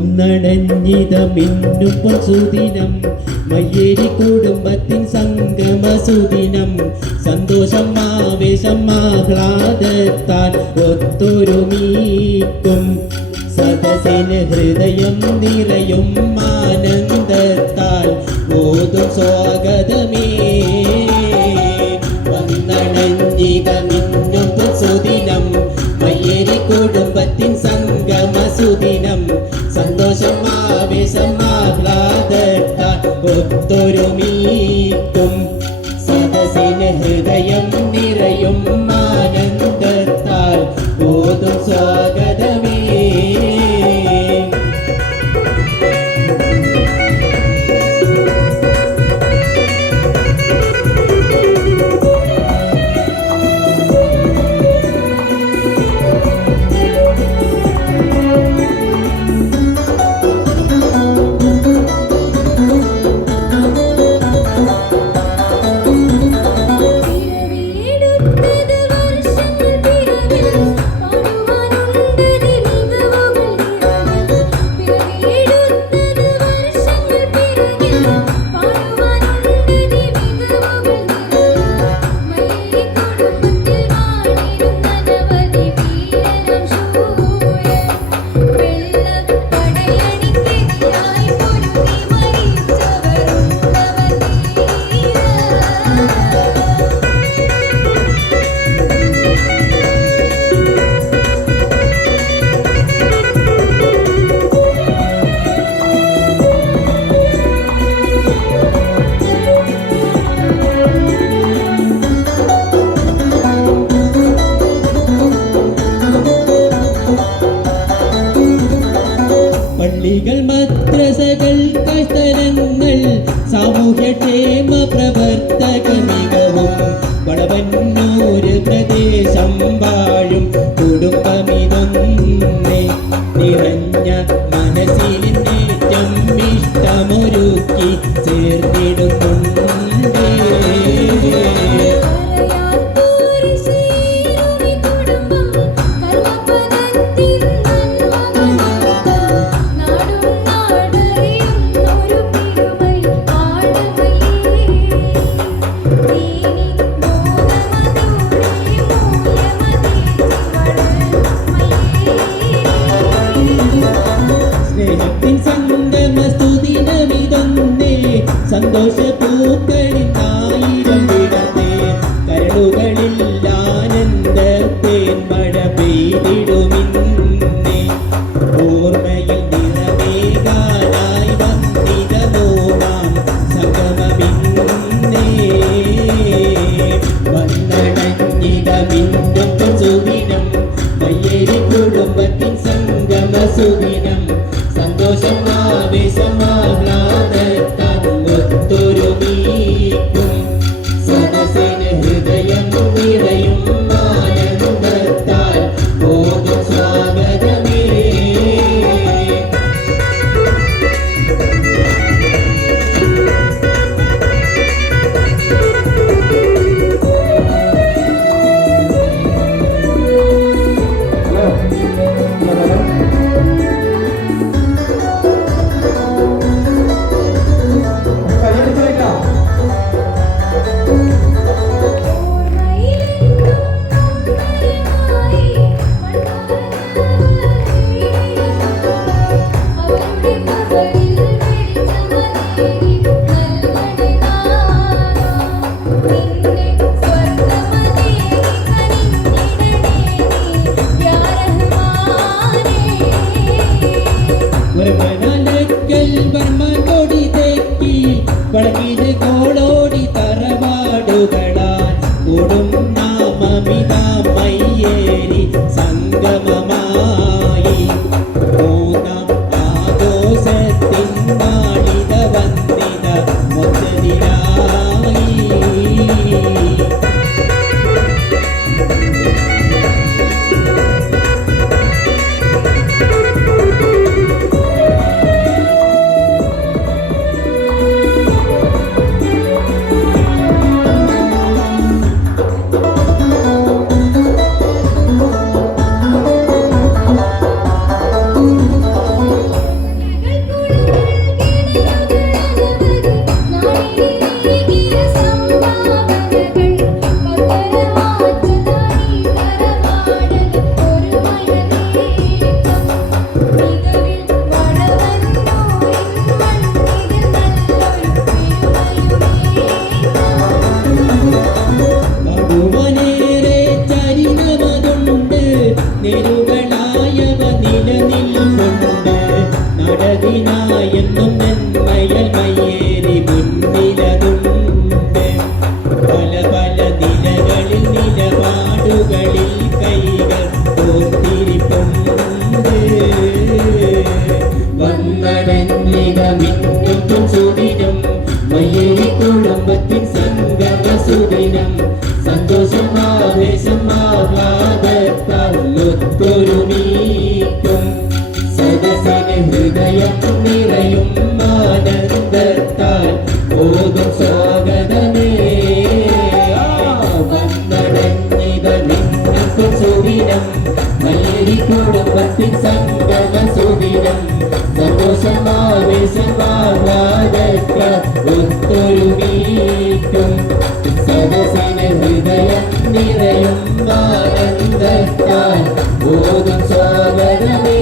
വന്നണഞ്ഞിത മിന്നും സുദിനം മയ്യേരി കുടുംബത്തിൻ സംഗമ സുദിനം സന്തോഷം ആവേശം ആഹ്ലാദത്താൽ ഒത്തൊരുമീക്കും സദസ്സിന് ഹൃദയം നിറയും ആനന്ദത്താൽ ഓതും സ്വാഗതമേ വന്നണഞ്ഞിത മിന്നും സുദിനം മയ്യേരി കുടുംബത്തിൻ സംഗമ സുദിനം സന്തോഷം ആവേശം ആഹ്ലാദത്താൽ ഒത്തൊരുമീക്കും സദസ്സിന് ഹൃദയം നിറയും ആനന്ദത്താൽ ഓതും സ്വാഗതമേ പള്ളികൾ മദ്രസകൾ കൈത്തരങ്ങൾ സാമൂഹ്യക്ഷേമ പ്രവർത്തക മികവും വടവന്നൂര് പ്രദേശം വാഴും കുടുംബമിതൊന്നേ നിറഞ്ഞ മനസ്സിനേറ്റം ഇഷ്ടമൊരുക്കി ചേർത്തിടുന്നുണ്ടേ സന്തോഷ പൂക്കളിൽ ആയിരം വിടത്തെ കരളുകളിൽ ആനന്ദത്തേൻ മഴ പെയ്തിടുമിന്നേ ഓർമ്മയിൽ നിറവേകാനായി വന്നിതമോനാം സംഗമമിന്നേ വന്നണഞ്ഞിത മിന്നും സുദിനം മയ്യേരി കുടുംബത്തിൻ സംഗമ സുദിനം സന്തോഷം ആവേശം ആഹ്ലാദത്താൽ ഒത്തൊരുമീക്കും സദസ്സിന് ഹൃദയം നിറയും ആനന്ദത്താൽ ഓതും സ്വാഗതമേ വടക്കിന് കോളോടി തറവാടുകളാൽ കൂടും നാമമിതാ മയ്യേരി സംഗമമായി മൂന്നാം ആഘോഷത്തിൻ നാളിത വന്നിത മൊത്തതിലായി ദേശവാദത്തിൽ ഒത്തൊരുമീറ്റും സദസ്സിന് ഹൃദയം നിറയും ആനന്ദത്താൽ ഓതും സ്വാഗതമേ